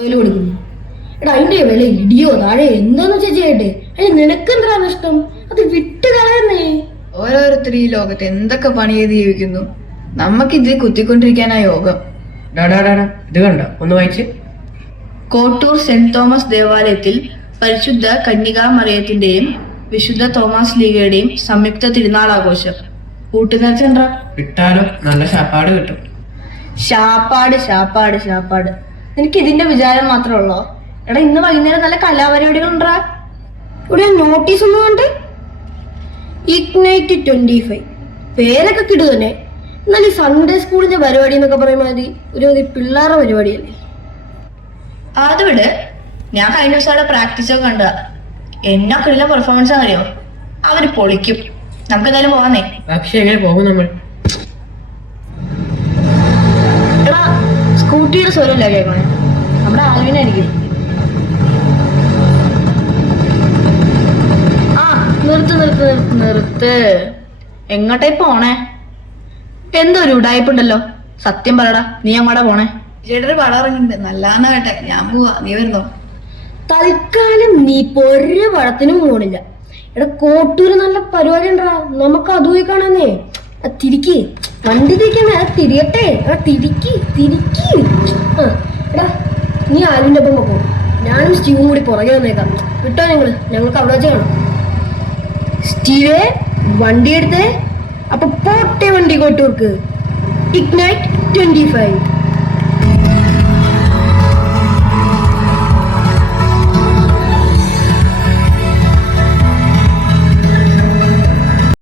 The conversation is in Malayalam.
കൊടുക്കുന്നു. എടാ അതിന്റെ വില ഇടിയോ താഴെ എന്താന്ന് വെച്ചാ ചെയ്യട്ടെ. അതിന് നിനക്കെന്താ നഷ്ടം? അത് വിട്ട് കളയുന്നേ. ഓരോരുത്തർ ഈ ലോകത്ത് എന്തൊക്കെ പണി ചെയ്ത് ജീവിക്കുന്നു. നമുക്കിത് കുത്തിക്കൊണ്ടിരിക്കാനാ യോഗം. ഇത് കണ്ടോ, ഒന്ന് വായിച്ച്. കോട്ടൂർ സെന്റ് തോമസ് ദേവാലയത്തിൽ പരിശുദ്ധ കന്യകാ മറിയത്തിന്റെയും വിശുദ്ധ തോമസ് ലീഗയുടെയും സംയുക്ത തിരുനാൾ ആഘോഷം. കൂട്ടുകാർച്ചണ്ടാ വിട്ടാലോ, നല്ല ശാപ്പാട് കിട്ടും. ഷാപ്പാട് ഷാപ്പാട് ഷാപ്പാട് നിനക്ക് ഇതിന്റെ വിചാരം മാത്രമേ ഉള്ളോ? എടാ ഇന്ന് വൈകുന്നേരം നല്ല കലാപരിപാടികൾ ഉണ്ടാ. ഇവിടെ നോട്ടീസ് ഒന്നും കണ്ടേ. ഇഗ്നൈറ്റ് 25 പേരൊക്കെ കിടു തന്നെ. എന്നാൽ ഈ സൺഡേ സ്കൂളിന്റെ പരിപാടി എന്നൊക്കെ പറയുമ്പോൾ ഒരു പിള്ളേരുടെ പരിപാടിയല്ലേ. അത് വിട്. ഞാൻ കഴിഞ്ഞ ദിവസം അവിടെ പ്രാക്ടീസൊക്കെ കണ്ട എന്നൊക്കെ ഉള്ള പെർഫോമൻസ് അറിയോ? അവര് പൊളിക്കും. നമുക്ക് എന്തായാലും പോവാന്നേ. പക്ഷെ എങ്ങനെ പോകും നമ്മൾ? എടാ സ്കൂട്ടിയുടെ സ്വരമല്ല കേൾക്കണേ, നമ്മുടെ ആൽവിനായിരിക്കും. ആ നിർത്ത് നിർത്ത് നിർത്ത് നിർത്ത്. എങ്ങോട്ടേ പോണേ? എന്തോ ഒരു ഉടായ്പുണ്ടല്ലോ. സത്യം പറയടാ, നീ അങ്ങോട്ടാ പോണേ? ചേട്ടൊരു പടം ഇറങ്ങിണ്ട്, നല്ലാന്ന് കേട്ടെ. ഞാൻ പോവാ, നീ വരുന്നോ? തൽക്കാലം നീ ഇപ്പൊ ഒരു പടത്തിനും പോണില്ല. എടാ കോട്ടൂര് നല്ല പരിപാടി ഉണ്ടാ, നമുക്ക് അത് പോയി കാണാന്നേ. തിരിക്ക് വണ്ടി തിരിക്കാന്നേ, തിരിയട്ടെ. തിരിക്ക് തിരിക്ക്. എടാ നീ ആലിന്റെ ഒപ്പം പോക്കോ, ഞാനും സ്റ്റീവും കൂടി പുറകെ വന്നേക്കാം. വിട്ടോ ഞങ്ങൾക്ക് അവിടെ വെച്ച് കാണാം. സ്റ്റീവേ വണ്ടി എടുത്തേ. അപ്പൊ പോട്ടെ വണ്ടി കോട്ടൂർക്ക്. ഇഗ്നൈറ്റ് 25.